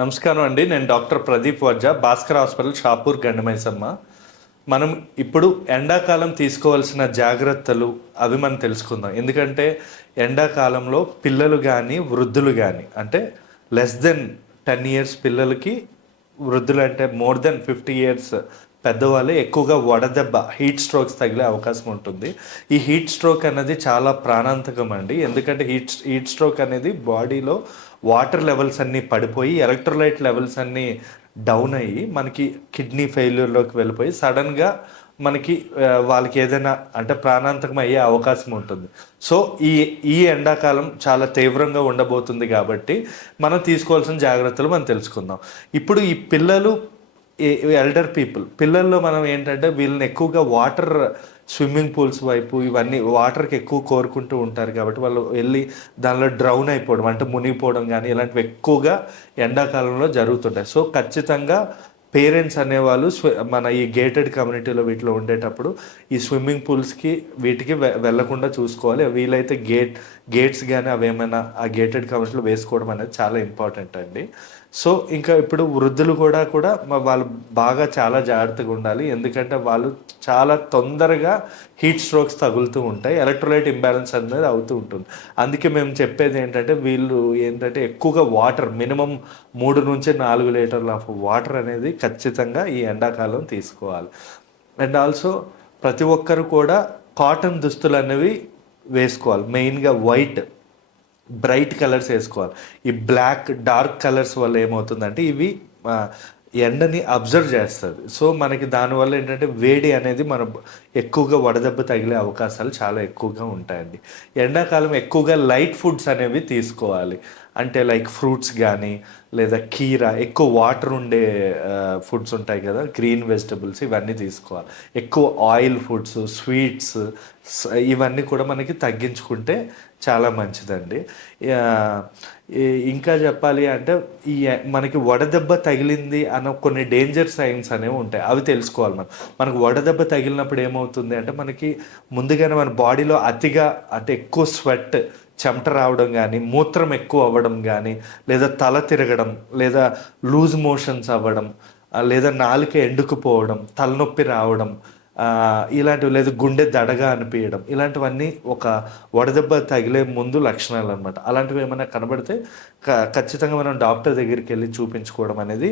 నమస్కారం అండి. నేను డాక్టర్ ప్రదీప్ వజ్జా, భాస్కర్ హాస్పిటల్, షాపూర్, గండమైసమ్మ. మనం ఇప్పుడు ఎండాకాలం తీసుకోవాల్సిన జాగ్రత్తలు అవి మనం తెలుసుకుందాం. ఎందుకంటే ఎండాకాలంలో పిల్లలు కానీ వృద్ధులు కానీ అంటే లెస్ దెన్ 10 ఇయర్స్ పిల్లలకి, వృద్ధులు అంటే మోర్ దెన్ 50 ఇయర్స్ పెద్దవాళ్ళు ఎక్కువగా వడదెబ్బ, హీట్ స్ట్రోక్స్ తగిలే అవకాశం ఉంటుంది. ఈ హీట్ స్ట్రోక్ అనేది చాలా ప్రాణాంతకం అండి. ఎందుకంటే హీట్ స్ట్రోక్ అనేది బాడీలో వాటర్ లెవెల్స్ అన్నీ పడిపోయి, ఎలక్ట్రోలైట్ లెవెల్స్ అన్నీ డౌన్ అయ్యి మనకి కిడ్నీ ఫెయిల్యూర్లోకి వెళ్ళిపోయి సడన్గా మనకి వాళ్ళకి ఏదైనా అంటే ప్రాణాంతకం అయ్యే అవకాశం ఉంటుంది. సో ఈ ఈ ఎండాకాలం చాలా తీవ్రంగా ఉండబోతుంది కాబట్టి మనం తీసుకోవాల్సిన జాగ్రత్తలు మనం తెలుసుకుందాం. ఇప్పుడు ఈ పిల్లలు, ఎల్డర్ పిల్లల్లో మనం ఏంటంటే వీళ్ళని ఎక్కువగా వాటర్, స్విమ్మింగ్ పూల్స్ వైపు ఇవన్నీ వాటర్కి ఎక్కువ కోరుకుంటూ ఉంటారు కాబట్టి వాళ్ళు వెళ్ళి దానిలో డ్రౌన్ అయిపోవడం అంటే మునిగిపోవడం కానీ ఇలాంటివి ఎక్కువగా ఎండాకాలంలో జరుగుతుంటాయి. సో ఖచ్చితంగా పేరెంట్స్ అనేవాళ్ళు మన ఈ గేటెడ్ కమ్యూనిటీలో వీటిలో ఉండేటప్పుడు ఈ స్విమ్మింగ్ పూల్స్కి వీటికి వెళ్లకుండా చూసుకోవాలి. వీలైతే గేట్స్ కానీ అవేమైనా ఆ గేటెడ్ కమ్యూనిటీలో వేసుకోవడం అనేది చాలా ఇంపార్టెంట్ అండి. సో ఇంకా ఇప్పుడు వృద్ధులు కూడా వాళ్ళు బాగా చాలా జాగ్రత్తగా ఉండాలి. ఎందుకంటే వాళ్ళు చాలా తొందరగా హీట్ స్ట్రోక్స్ తగులుతూ ఉంటాయి, ఎలక్ట్రోలైట్ ఇంబ్యాలెన్స్ అనేది అవుతూ ఉంటుంది. అందుకే మేము చెప్పేది ఏంటంటే వీళ్ళు ఏంటంటే ఎక్కువగా వాటర్, మినిమం 3 నుంచి 4 లీటర్ల ఆఫ్ వాటర్ అనేది ఖచ్చితంగా ఈ ఎండాకాలం తీసుకోవాలి. అండ్ ఆల్సో ప్రతి ఒక్కరు కూడా కాటన్ దుస్తులు అనేవి వేసుకోవాలి. మెయిన్గా వైట్, బ్రైట్ కలర్స్ వేసుకోవాలి. ఈ బ్లాక్, డార్క్ కలర్స్ వల్ల ఏమవుతుందంటే ఇవి ఎండని అబ్జర్వ్ చేస్తుంది. సో మనకి దానివల్ల ఏంటంటే వేడి అనేది మనం ఎక్కువగా వడదెబ్బ తగిలే అవకాశాలు చాలా ఎక్కువగా ఉంటాయండి. ఎండాకాలం ఎక్కువగా లైట్ ఫుడ్స్ అనేవి తీసుకోవాలి. అంటే లైక్ ఫ్రూట్స్ కానీ లేదా కీరా, ఎక్కువ వాటర్ ఉండే ఫుడ్స్ ఉంటాయి కదా, గ్రీన్ వెజిటబుల్స్, ఇవన్నీ తీసుకోవాలి. ఎక్కువ ఆయిల్ ఫుడ్స్, స్వీట్స్ ఇవన్నీ కూడా మనకి తగ్గించుకుంటే చాలా మంచిదండి. ఇంకా చెప్పాలి అంటే ఈ మనకి వడదెబ్బ తగిలింది అన్న కొన్ని డేంజర్ సైన్స్ అనేవి ఉంటాయి, అవి తెలుసుకోవాలి. మనకు వడదెబ్బ తగిలినప్పుడు ఏమవుతుంది అంటే మనకి ముందుగానే మన బాడీలో అతిగా అంటే ఎక్కువ స్వెట్, చెమట రావడం కానీ, మూత్రం ఎక్కువ అవ్వడం కానీ, లేదా తల తిరగడం, లేదా లూజ్ మోషన్స్ అవ్వడం, లేదా నాలుక ఎండుకుపోవడం, తలనొప్పి రావడం, ఇలాంటివి, లేదా గుండె దడగా అనిపించడం, ఇలాంటివన్నీ ఒక వడదెబ్బ తగిలే ముందు లక్షణాలు అనమాట. అలాంటివి ఏమైనా కనబడితే ఖచ్చితంగా మనం డాక్టర్ దగ్గరికి వెళ్ళి చూపించుకోవడం అనేది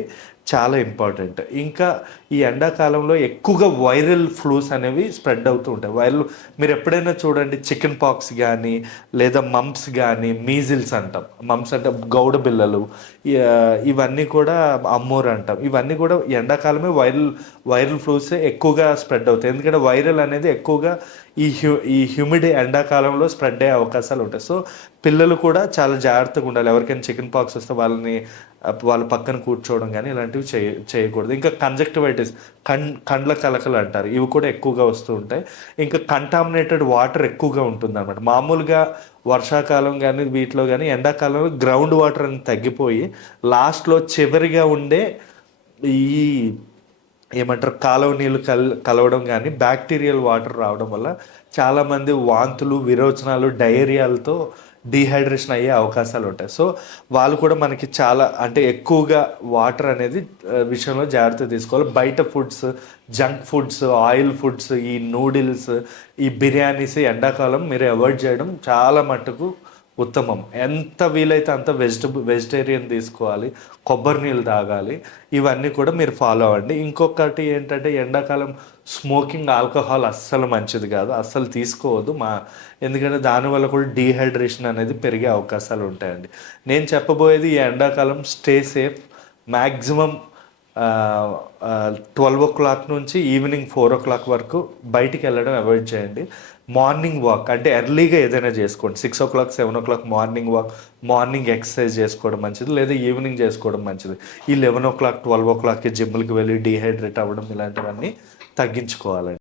చాలా ఇంపార్టెంట్. ఇంకా ఈ ఎండాకాలంలో ఎక్కువగా వైరల్ ఫ్లూస్ అనేవి స్ప్రెడ్ అవుతూ ఉంటాయి. మీరు ఎప్పుడైనా చూడండి, చికెన్ పాక్స్ కానీ లేదా మంప్స్ కానీ, మీజిల్స్ అంటాం, మంప్స్ అంటే గౌడ బిళ్ళలు, ఇవన్నీ కూడా అమ్మోరు అంటాం, ఇవన్నీ కూడా ఎండాకాలమే వైరల్ ఫ్లూస్ ఎక్కువగా స్ప్రెడ్ అవుతాయి. ఎందుకంటే వైరల్ అనేది ఎక్కువగా ఈ హ్యూమిడ్ ఎండాకాలంలో స్ప్రెడ్ అయ్యే అవకాశాలు ఉంటాయి. సో పిల్లలు కూడా చాలా జాగ్రత్తగా ఉండాలి. ఎవరికైనా చికెన్ పాక్స్ వస్తే వాళ్ళ పక్కన కూర్చోవడం కానీ ఇలాంటివి చేయకూడదు. ఇంకా కంజక్టివైటిస్, కండ్ల కలకలు అంటారు, ఇవి కూడా ఎక్కువగా వస్తూ ఉంటాయి. ఇంకా కంటామినేటెడ్ వాటర్ ఎక్కువగా ఉంటుంది అనమాట. మామూలుగా వర్షాకాలం కానీ వీటిలో కానీ ఎండాకాలంలో గ్రౌండ్ వాటర్ అని తగ్గిపోయి లాస్ట్లో చివరిగా ఉండే ఈ ఏమంటారు కాలువ నీళ్ళు కలవడం కానీ బ్యాక్టీరియల్ వాటర్ రావడం వల్ల చాలామంది వాంతులు, విరోచనాలు, డయేరియాలతో డీహైడ్రేషన్ అయ్యే అవకాశాలు ఉంటాయి. సో వాళ్ళు కూడా మనకి చాలా అంటే ఎక్కువగా వాటర్ అనేది విషయంలో జాగ్రత్త తీసుకోవాలి. బయట foods, junk foods, oil foods, ఈ నూడిల్స్, ఈ బిర్యానీస్ ఎండాకాలం మీరు అవాయిడ్ చేయడం చాలా మట్టుకు ఉత్తమం. ఎంత వీలైతే అంత వెజిటేరియన్ తీసుకోవాలి, కొబ్బరి నీళ్ళు తాగాలి, ఇవన్నీ కూడా మీరు ఫాలో అవ్వండి. ఇంకొకటి ఏంటంటే ఎండాకాలం స్మోకింగ్, ఆల్కహాల్ అస్సలు మంచిది కాదు, అస్సలు తీసుకోవద్దు. ఎందుకంటే దానివల్ల కూడా డీహైడ్రేషన్ అనేది పెరిగే అవకాశాలు ఉంటాయండి. నేను చెప్పబోయేది ఈ ఎండాకాలం స్టే సేఫ్. మ్యాక్సిమం 12 o'clock నుంచి ఈవినింగ్ 4 o'clock వరకు బయటికి వెళ్ళడం అవాయిడ్ చేయండి. మార్నింగ్ వాక్ అంటే ఎర్లీగా ఏదైనా చేసుకోండి. 6 o'clock, 7 o'clock morning walk, morning exercise చేసుకోవడం మంచిది, లేదా ఈవినింగ్ చేసుకోవడం మంచిది. ఈ 11 o'clock, 12 o'clock జిమ్కి వెళ్ళి డీహైడ్రేట్ అవ్వడం ఇలాంటివన్నీ తగ్గించుకోవాలండి.